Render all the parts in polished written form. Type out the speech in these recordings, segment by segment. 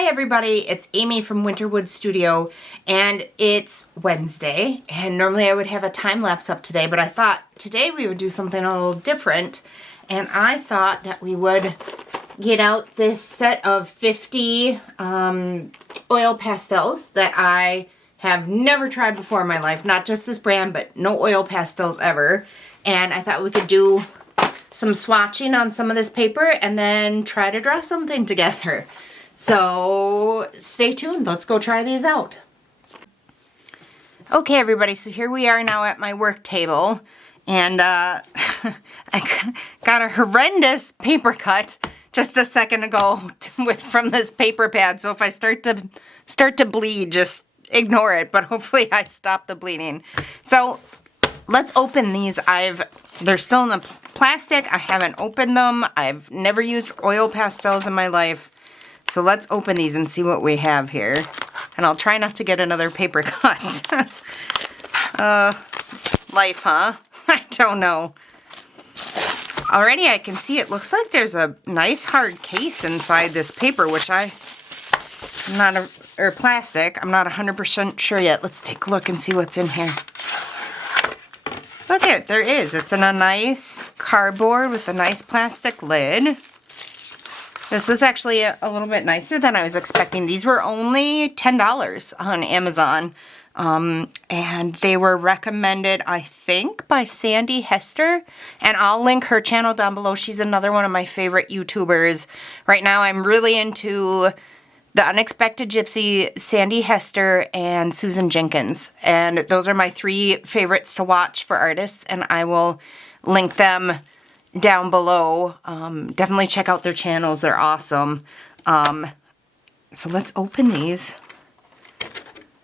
Hi everybody, it's Amy from Winterwood Studio, and it's Wednesday, and normally I would have a time lapse up today, but I thought today we would do something a little different, and I thought that we would get out this set of 50 oil pastels that I have never tried before in my life, not just this brand, but no oil pastels ever, and I thought we could do some swatching on some of this paper and then try to draw something together. So stay tuned, let's go try these out. Okay everybody, so here we are now at my work table, and I got a horrendous paper cut just a second ago from this paper pad, so if I start to bleed, just ignore it, but hopefully I stop the bleeding. So let's open these. They're still in the plastic, I haven't opened them, I've never used oil pastels in my life. So let's open these and see what we have here. And I'll try not to get another paper cut. Life, huh? I don't know. Already I can see it looks like there's a nice hard case inside this paper, which or plastic. I'm not 100% sure yet. Let's take a look and see what's in here. Look at it, there is. It's in a nice cardboard with a nice plastic lid. This was actually a little bit nicer than I was expecting. These were only $10 on Amazon. And they were recommended, I think, by Sandy Hester. And I'll link her channel down below. She's another one of my favorite YouTubers. Right now I'm really into The Unexpected Gypsy, Sandy Hester, and Susan Jenkins. And those are my three favorites to watch for artists. And I will link them down below. Definitely check out their channels. They're awesome. So let's open these.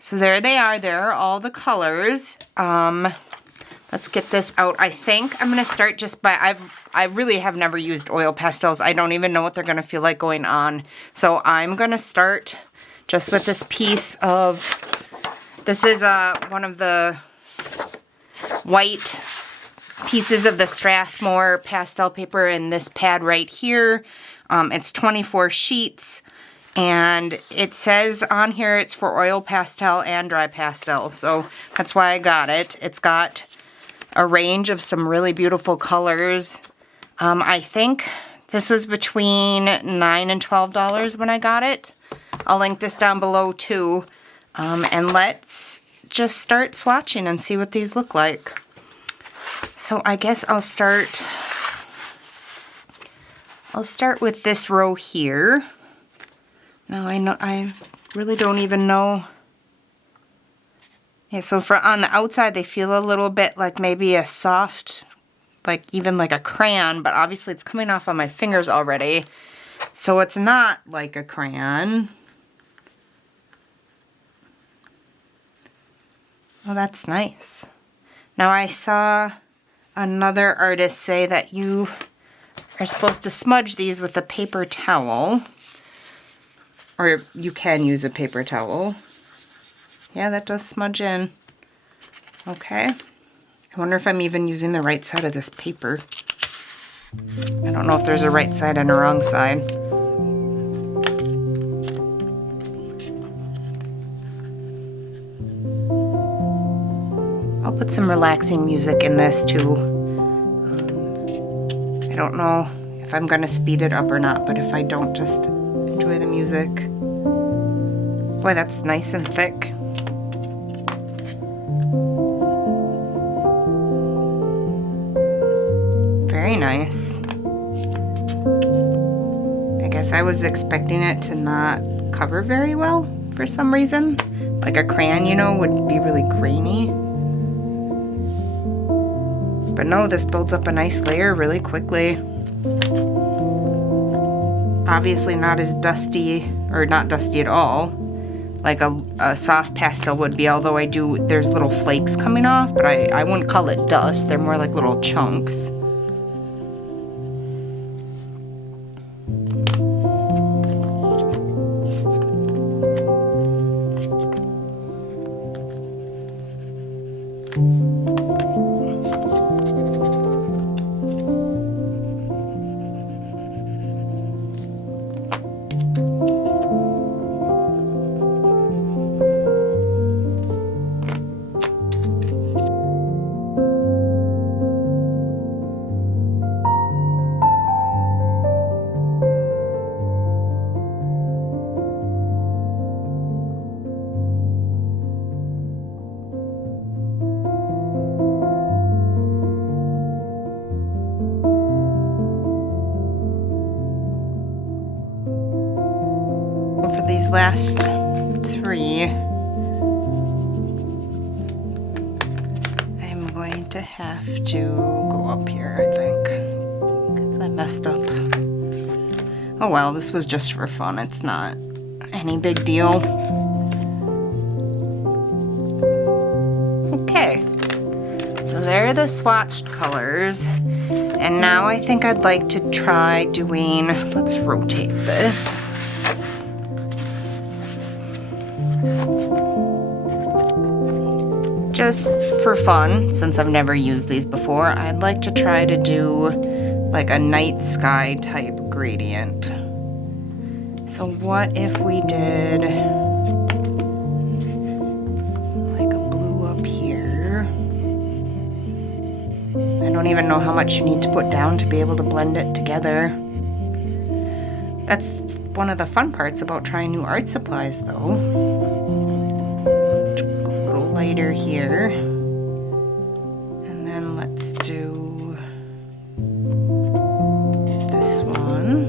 So there they are. There are all the colors. Let's get this out. I think I'm going to start just by, I really have never used oil pastels. I don't even know what they're going to feel like going on. So I'm going to start just with this piece of, this is one of the white pieces of the Strathmore pastel paper in this pad right here. It's 24 sheets, and it says on here it's for oil pastel and dry pastel, so that's why I got it. It's got a range of some really beautiful colors. I think this was between $9 and $12 when I got it. I'll link this down below too, and let's just start swatching and see what these look like. So I guess I'll start with this row here. Now I really don't even know. Yeah, so on the outside they feel a little bit like maybe a soft, like even like a crayon, but obviously it's coming off on my fingers already. So it's not like a crayon. Oh, that's nice. Now I saw another artist say that you are supposed to smudge these with a paper towel. Or you can use a paper towel. Yeah, that does smudge in. Okay. I wonder if I'm even using the right side of this paper. I don't know if there's a right side and a wrong side. I'll put some relaxing music in this too. I don't know if I'm gonna speed it up or not, but if I don't, just enjoy the music. Boy, that's nice and thick. Very nice. I guess I was expecting it to not cover very well for some reason. Like a crayon, you know, would be really grainy. But no, this builds up a nice layer really quickly. Obviously not as dusty, or not dusty at all, like a soft pastel would be, although there's little flakes coming off, but I wouldn't call it dust. They're more like little chunks. for these last 3, I'm going to have to go up here, I think, because I messed up. Oh well, this was just for fun. It's not any big deal. Okay, so there are the swatched colors. And now I think I'd like to try doing, let's rotate this. Just for fun, since I've never used these before, I'd like to try to do like a night sky type gradient. So what if we did like a blue up here? I don't even know how much you need to put down to be able to blend it together. That's one of the fun parts about trying new art supplies though. Go a little lighter here. And then let's do this one.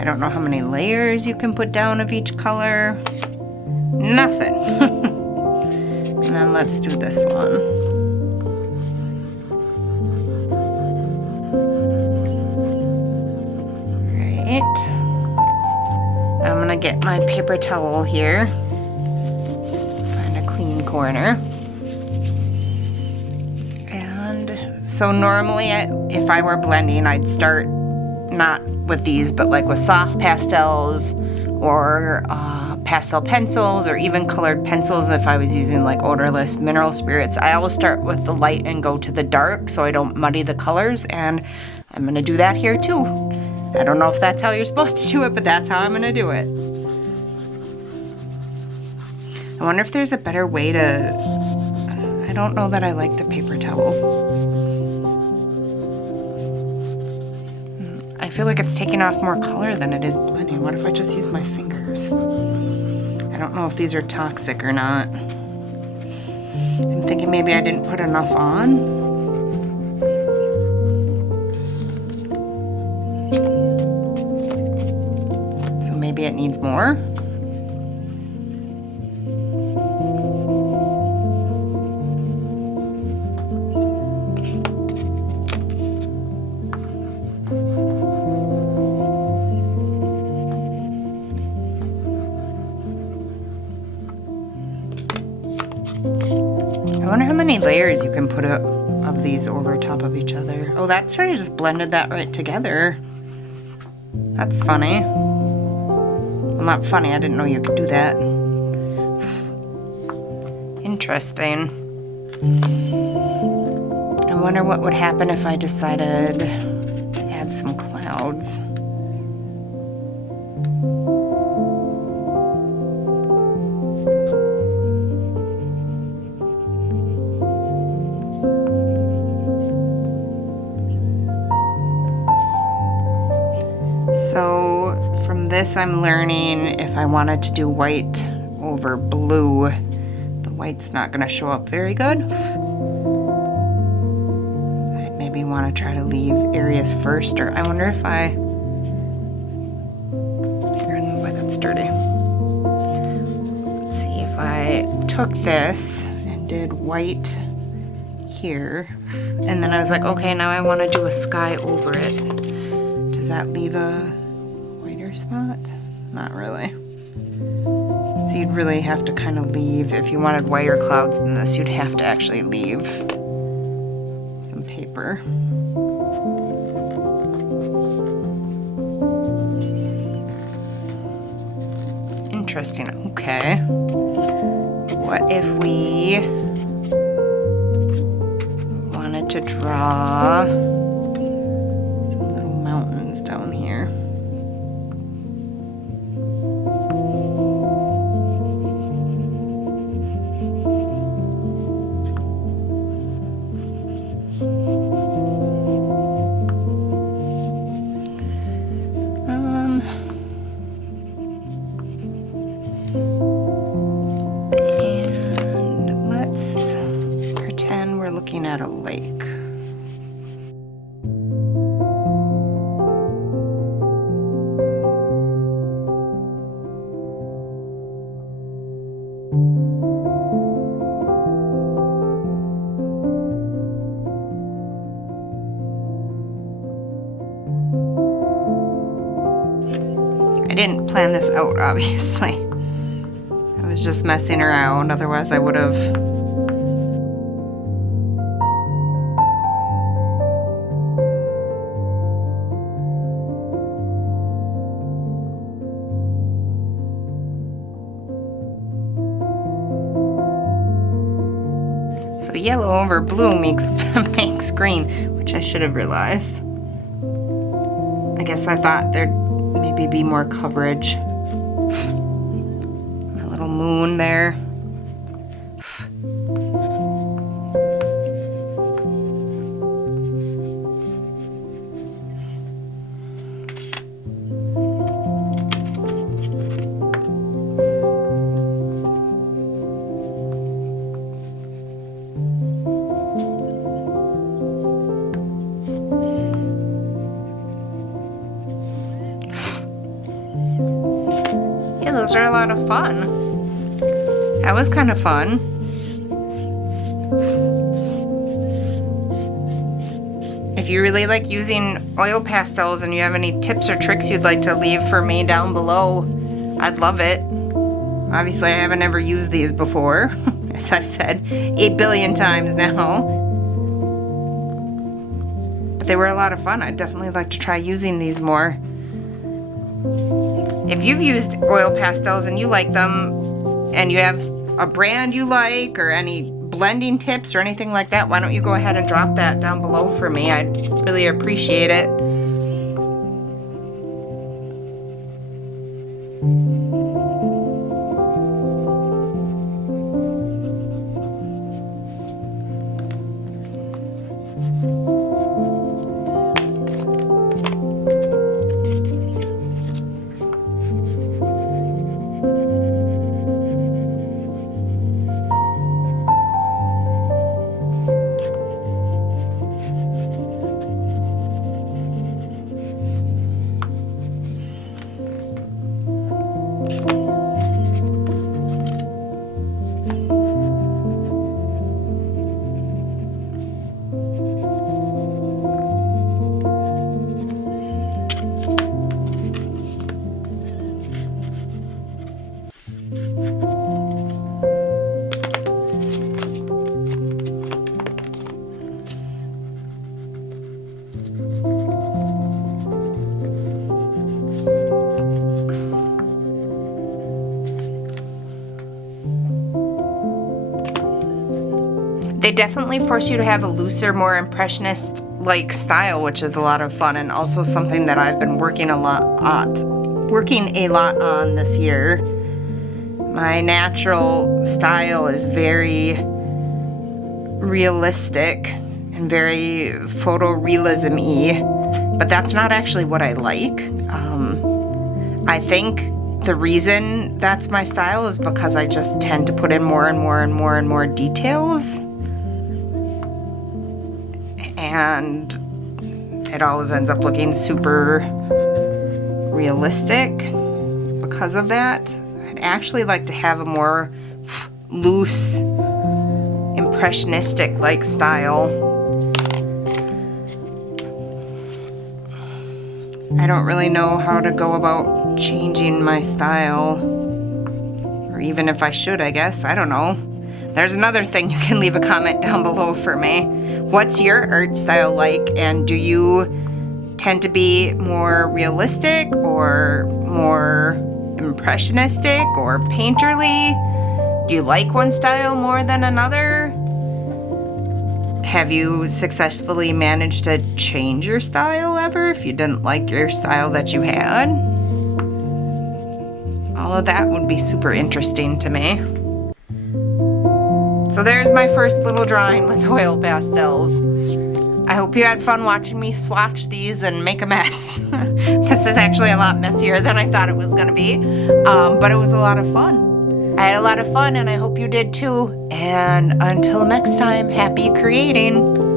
I don't know how many layers you can put down of each color. Nothing. And then let's do this one. Right. I'm gonna get my paper towel here. Find a clean corner. And so normally if I were blending, I'd start not with these, but like with soft pastels or pastel pencils or even colored pencils if I was using like odorless mineral spirits. I always start with the light and go to the dark so I don't muddy the colors, and I'm gonna do that here too. I don't know if that's how you're supposed to do it, but that's how I'm gonna do it. I wonder if there's a better way to, I don't know that I like the paper towel. I feel like it's taking off more color than it is blending. What if I just use my fingers? I don't know if these are toxic or not. I'm thinking maybe I didn't put enough on. So maybe it needs more. I wonder how many layers you can put of these over top of each other. Oh, that sort of just blended that right together. That's funny. Well, not funny, I didn't know you could do that. Interesting. I wonder what would happen if I decided to add some clouds. So from this I'm learning if I wanted to do white over blue, the white's not gonna show up very good. I'd maybe want to try to leave areas first, or I wonder if I, here, I don't know why that's dirty. Let's see if I took this and did white here, and then I was like, okay, now I want to do a sky over it. Does that leave a whiter spot? Not really. So you'd really have to kind of leave, if you wanted whiter clouds than this, you'd have to actually leave some paper. Interesting, okay. What if we wanted to draw some little mountains down here? looking at a lake. I didn't plan this out, obviously. I was just messing around, otherwise I would have. So yellow over blue makes green, which I should have realized. I guess I thought there'd maybe be more coverage. My little moon there. Those are a lot of fun. That was kind of fun. If you really like using oil pastels and you have any tips or tricks you'd like to leave for me down below, I'd love it. Obviously, I haven't ever used these before, as I've said 8 billion times now. But they were a lot of fun. I'd definitely like to try using these more. If you've used oil pastels and you like them, and you have a brand you like, or any blending tips or anything like that, why don't you go ahead and drop that down below for me? I'd really appreciate it. They definitely force you to have a looser, more impressionist-like style, which is a lot of fun, and also something that I've been working a lot on this year. My natural style is very realistic and very photorealism-y, but that's not actually what I like. I think the reason that's my style is because I just tend to put in more and more and more and more details. And it always ends up looking super realistic because of that. I'd actually like to have a more loose, impressionistic-like style. I don't really know how to go about changing my style, or even if I should, I guess. I don't know. There's another thing. You can leave a comment down below for me. What's your art style like, and do you tend to be more realistic or more impressionistic or painterly? Do you like one style more than another? Have you successfully managed to change your style ever if you didn't like your style that you had? All of that would be super interesting to me. So there's my first little drawing with oil pastels. I hope you had fun watching me swatch these and make a mess. This is actually a lot messier than I thought it was going to be, but it was a lot of fun. I had a lot of fun, and I hope you did too. And until next time, happy creating.